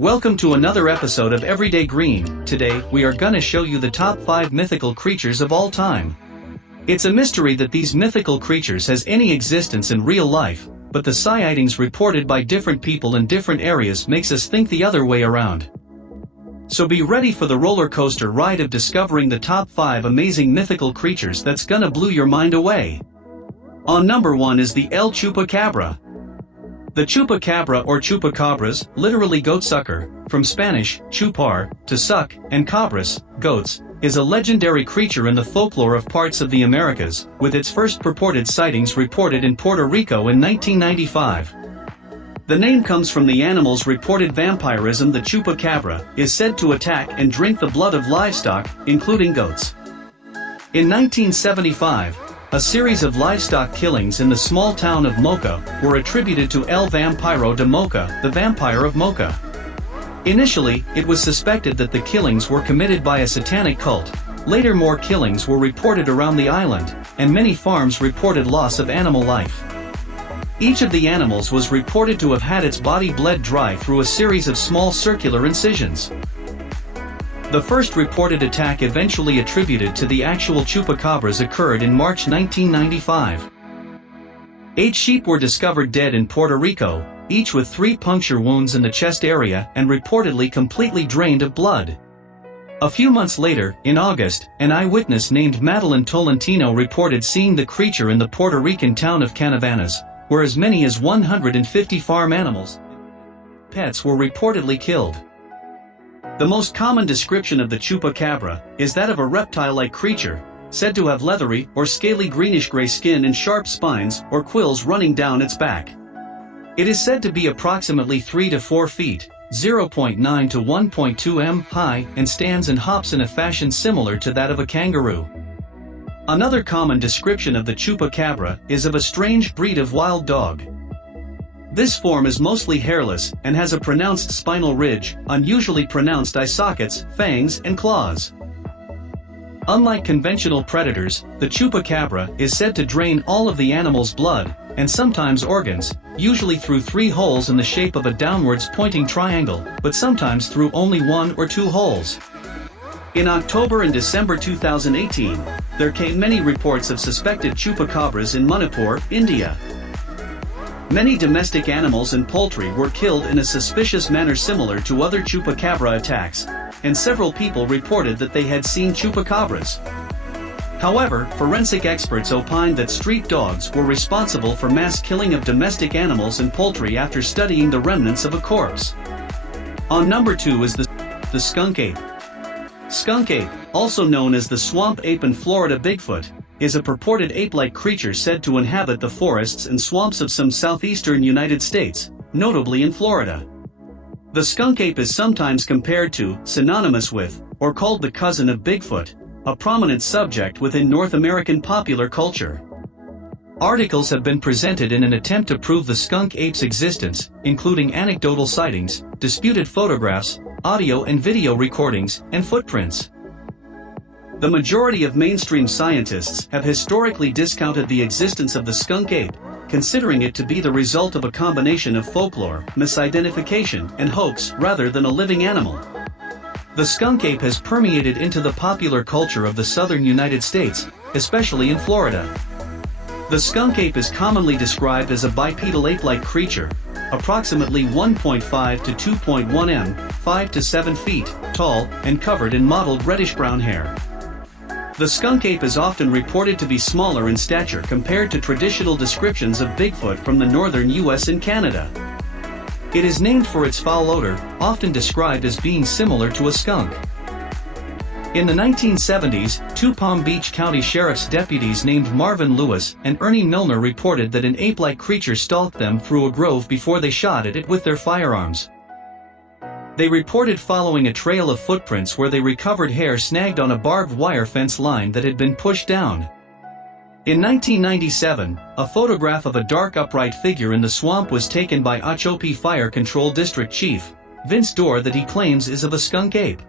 Welcome to another episode of Everyday Green. Today, we are gonna show you the top 5 mythical creatures of all time. It's a mystery that these mythical creatures has any existence in real life, but the sightings reported by different people in different areas makes us think the other way around. So be ready for the roller coaster ride of discovering the top 5 amazing mythical creatures that's gonna blow your mind away. On number 1 is the El Chupacabra. The chupacabra or chupacabras, literally goatsucker, from Spanish, chupar, to suck, and cabras, goats, is a legendary creature in the folklore of parts of the Americas, with its first purported sightings reported in Puerto Rico in 1995. The name comes from the animal's reported vampirism. The chupacabra is said to attack and drink the blood of livestock, including goats. In 1975, a series of livestock killings in the small town of Mocha were attributed to El Vampiro de Mocha, the vampire of Mocha. Initially, it was suspected that the killings were committed by a satanic cult. Later, more killings were reported around the island, and many farms reported loss of animal life. Each of the animals was reported to have had its body bled dry through a series of small circular incisions. The first reported attack eventually attributed to the actual chupacabras occurred in March 1995. 8 sheep were discovered dead in Puerto Rico, each with 3 puncture wounds in the chest area and reportedly completely drained of blood. A few months later, in August, an eyewitness named Madeline Tolentino reported seeing the creature in the Puerto Rican town of Canavanas, where as many as 150 farm animals and pets were reportedly killed. The most common description of the chupacabra is that of a reptile-like creature, said to have leathery or scaly greenish-gray skin and sharp spines or quills running down its back. It is said to be approximately 3 to 4 feet, 0.9 to 1.2 m high, and stands and hops in a fashion similar to that of a kangaroo. Another common description of the chupacabra is of a strange breed of wild dog. This form is mostly hairless and has a pronounced spinal ridge, unusually pronounced eye sockets, fangs, and claws. Unlike conventional predators, the chupacabra is said to drain all of the animal's blood, and sometimes organs, usually through 3 holes in the shape of a downwards pointing triangle, but sometimes through only 1 or 2 holes. In October and December 2018, there came many reports of suspected chupacabras in Manipur, India. Many domestic animals and poultry were killed in a suspicious manner similar to other chupacabra attacks, and several people reported that they had seen chupacabras. However, forensic experts opined that street dogs were responsible for mass killing of domestic animals and poultry after studying the remnants of a corpse. On number 2 is the skunk ape. Skunk ape, also known as the swamp ape in Florida Bigfoot, is a purported ape-like creature said to inhabit the forests and swamps of some southeastern United States, notably in Florida. The skunk ape is sometimes compared to, synonymous with, or called the cousin of Bigfoot, a prominent subject within North American popular culture. Articles have been presented in an attempt to prove the skunk ape's existence, including anecdotal sightings, disputed photographs, audio and video recordings, and footprints. The majority of mainstream scientists have historically discounted the existence of the skunk ape, considering it to be the result of a combination of folklore, misidentification, and hoax rather than a living animal. The skunk ape has permeated into the popular culture of the southern United States, especially in Florida. The skunk ape is commonly described as a bipedal ape-like creature, approximately 1.5 to 2.1 m, 5 to 7 feet, tall, and covered in mottled reddish-brown hair. The skunk ape is often reported to be smaller in stature compared to traditional descriptions of Bigfoot from the northern US and Canada. It is named for its foul odor, often described as being similar to a skunk. In the 1970s, 2 Palm Beach County Sheriff's deputies named Marvin Lewis and Ernie Milner reported that an ape-like creature stalked them through a grove before they shot at it with their firearms. They reported following a trail of footprints where they recovered hair snagged on a barbed wire fence line that had been pushed down. In 1997, a photograph of a dark upright figure in the swamp was taken by Ochope Fire Control District Chief Vince Dorr that he claims is of a skunk ape.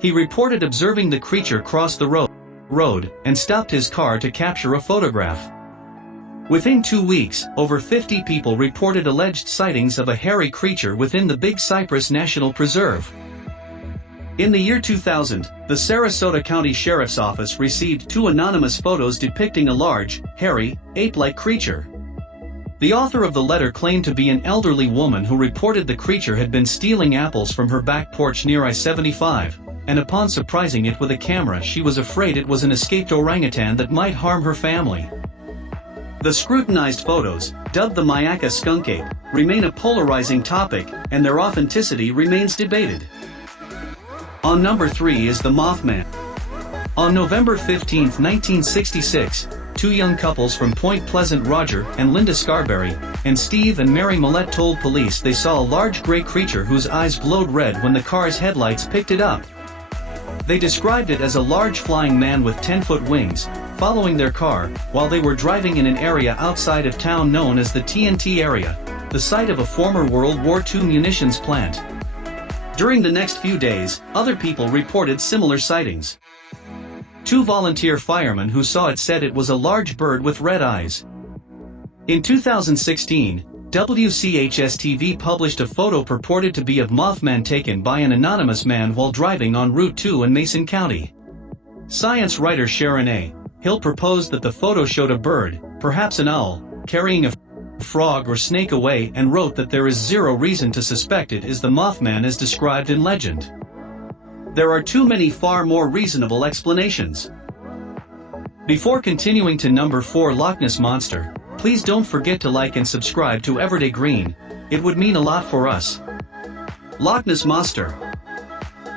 He reported observing the creature cross the road and stopped his car to capture a photograph. Within 2 weeks, over 50 people reported alleged sightings of a hairy creature within the Big Cypress National Preserve. In the year 2000, the Sarasota County Sheriff's Office received 2 anonymous photos depicting a large, hairy, ape-like creature. The author of the letter claimed to be an elderly woman who reported the creature had been stealing apples from her back porch near I-75, and upon surprising it with a camera she was afraid it was an escaped orangutan that might harm her family. The scrutinized photos, dubbed the Myaka skunk ape, remain a polarizing topic, and their authenticity remains debated. On number 3 is the Mothman. On November 15, 1966, 2 young couples from Point Pleasant, Roger and Linda Scarberry, and Steve and Mary Millette told police they saw a large gray creature whose eyes glowed red when the car's headlights picked it up. They described it as a large flying man with 10-foot wings, following their car, while they were driving in an area outside of town known as the TNT area, the site of a former World War II munitions plant. During the next few days, other people reported similar sightings. 2 volunteer firemen who saw it said it was a large bird with red eyes. In 2016, WCHS-TV published a photo purported to be of Mothman taken by an anonymous man while driving on Route 2 in Mason County. Science writer Sharon A. Hill proposed that the photo showed a bird, perhaps an owl, carrying a frog or snake away, and wrote that there is zero reason to suspect it is the Mothman as described in legend. There are too many far more reasonable explanations. Before continuing to number 4 Loch Ness Monster, please don't forget to like and subscribe to Everyday Green, it would mean a lot for us. Loch Ness Monster.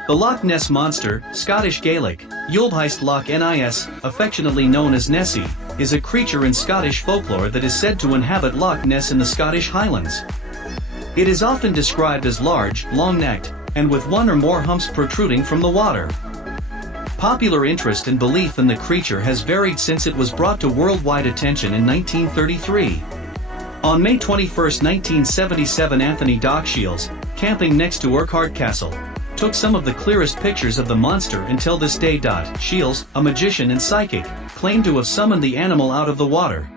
The Loch Ness Monster, Scottish Gaelic, Yulbheist Loch Nis, affectionately known as Nessie, is a creature in Scottish folklore that is said to inhabit Loch Ness in the Scottish Highlands. It is often described as large, long-necked, and with 1 or more humps protruding from the water. Popular interest and belief in the creature has varied since it was brought to worldwide attention in 1933. On May 21, 1977, Anthony Doc Shields, camping next to Urquhart Castle, took some of the clearest pictures of the monster until this day. Shields, a magician and psychic, claimed to have summoned the animal out of the water.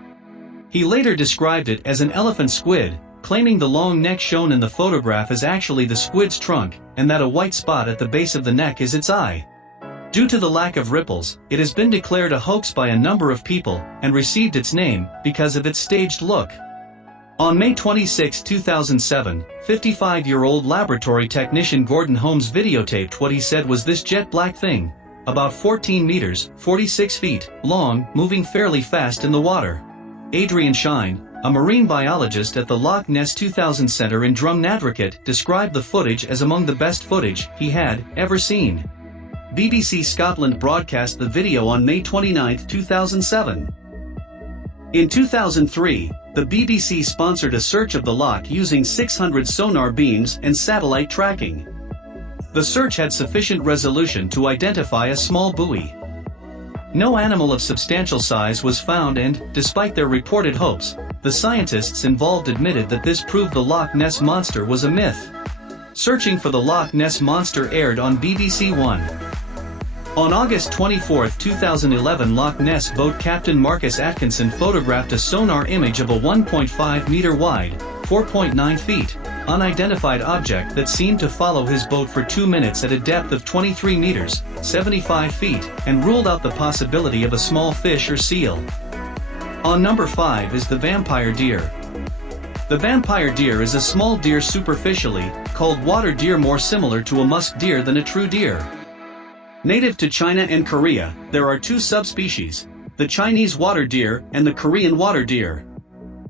He later described it as an elephant squid, claiming the long neck shown in the photograph is actually the squid's trunk, and that a white spot at the base of the neck is its eye. Due to the lack of ripples, it has been declared a hoax by a number of people, and received its name because of its staged look. On May 26, 2007, 55-year-old laboratory technician Gordon Holmes videotaped what he said was this jet black thing, about 14 meters, 46 feet, long, moving fairly fast in the water. Adrian Shine, a marine biologist at the Loch Ness 2000 Center in Drumnadrochit, described the footage as among the best footage he had ever seen. BBC Scotland broadcast the video on May 29, 2007. In 2003, the BBC sponsored a search of the loch using 600 sonar beams and satellite tracking. The search had sufficient resolution to identify a small buoy. No animal of substantial size was found and, despite their reported hopes, the scientists involved admitted that this proved the Loch Ness Monster was a myth. Searching for the Loch Ness Monster aired on BBC One. On August 24, 2011, Loch Ness boat captain Marcus Atkinson photographed a sonar image of a 1.5-meter wide, 4.9 feet, unidentified object that seemed to follow his boat for 2 minutes at a depth of 23 meters, 75 feet, and ruled out the possibility of a small fish or seal. On number 5 is the vampire deer. The vampire deer is a small deer superficially called water deer, more similar to a musk deer than a true deer. Native to China and Korea, there are 2 subspecies, the Chinese water deer and the Korean water deer.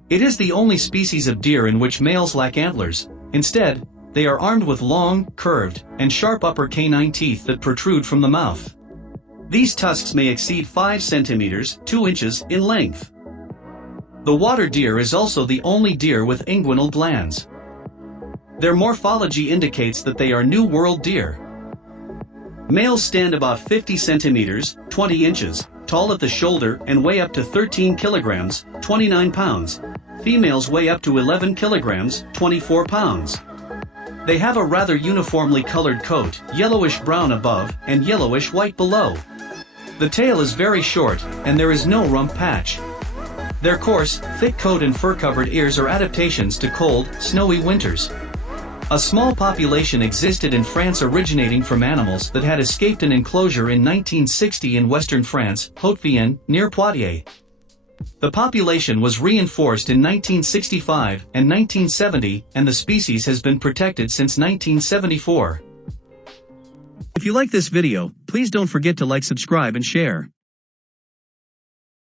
It is the only species of deer in which males lack antlers. Instead, they are armed with long, curved, and sharp upper canine teeth that protrude from the mouth. These tusks may exceed 5 centimeters, 2 inches, in length. The water deer is also the only deer with inguinal glands. Their morphology indicates that they are New World deer. Males stand about 50 centimeters, 20 inches, tall at the shoulder and weigh up to 13 kilograms, 29 pounds. Females weigh up to 11 kilograms, 24 pounds. They have a rather uniformly colored coat, yellowish-brown above, and yellowish-white below. The tail is very short, and there is no rump patch. Their coarse, thick coat and fur-covered ears are adaptations to cold, snowy winters. A small population existed in France originating from animals that had escaped an enclosure in 1960 in western France, Haute-Vienne, near Poitiers. The population was reinforced in 1965 and 1970, and the species has been protected since 1974. If you like this video, please don't forget to like, subscribe and share.